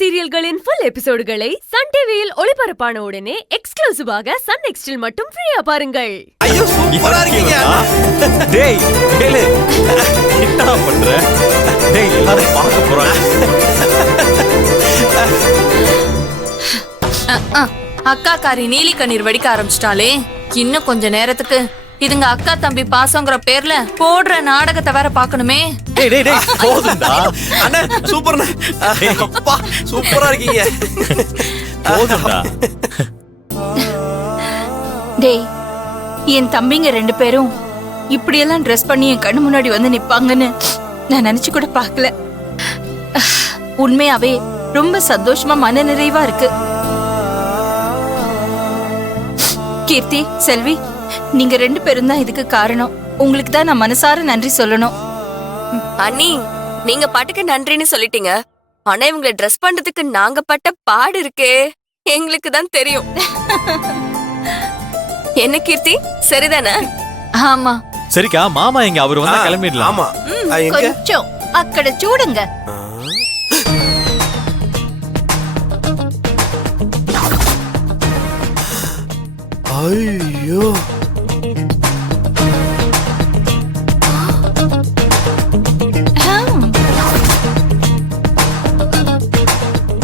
சீரியல்களின் full எபிசோடுகளை Sun டிவியில் ஒளிபரப்பான உடனே எக்ஸ்க்ளூசிவாக சன் நெக்ஸ்டில் மட்டும் ஃப்ரீயா பாருங்கள். ஐயோ சூப்பரா இருக்கீங்க. டேய் கேளு என்ன பண்ற? டேய் எல்லாரும் பார்க்க போறாங்க. அக்கா காரி நீலி கண்ணீர் வடிக்க ஆரம்பிச்சிட்டாலே. இன்னும் கொஞ்ச நேரத்துக்கு இதுங்க அக்கா தம்பி பாசங்கிற பேர்ல போடுற நாடகத்தை வேற பாக்கணுமே. டேய் டேய் டேய் போதும்டா. அண்ணா சூப்பர்ண்ணா. அப்பா சூப்பரா இருக்கீங்க. போதும்டா. டேய் என் தம்பிங்க ரெண்டு பேரும் இப்படியெல்லாம் ட்ரெஸ் பண்ணி என் கண்ணு முன்னாடி வந்து நிப்பாங்கன்னு நான் நினைச்சு கூட பார்க்கல. உண்மையாவே ரொம்ப சந்தோஷமா மன நிறைவா இருக்கு. கீர்த்தி, செல்வி, நீங்க ரெண்டு பேரும் தான் இதுக்கு காரணம். உங்களுக்கு தான் நான் மனசார நன்றி சொல்லணும். அண்ணி, நீங்க பாட்டுக்கு நன்றின்னு சொல்லிட்டீங்க. ஆனா இவங்களை ட்ரெஸ் பண்றதுக்கு நாங்க பட்ட பாடு இருக்கே எங்களுக்கு தான் தெரியும். என்ன கீர்த்தி, சரிதானே? ஆமா. சரிக்கா, மாமா எங்க? அவர் வந்தா கிளம்பிடலாம். ஆமா. எங்க? கொஞ்சம் அக்கட சூடுங்க. ஐயோ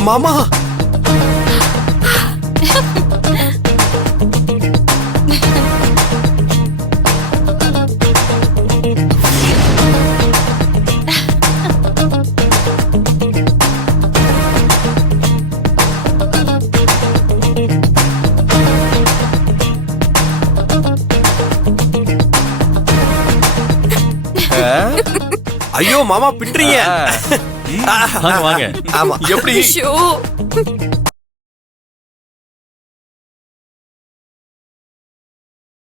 மாமா. ஐயோ மாமா பின்றீங்க. வாங்க வாங்க. ஆமா. எப்படி ஐயோ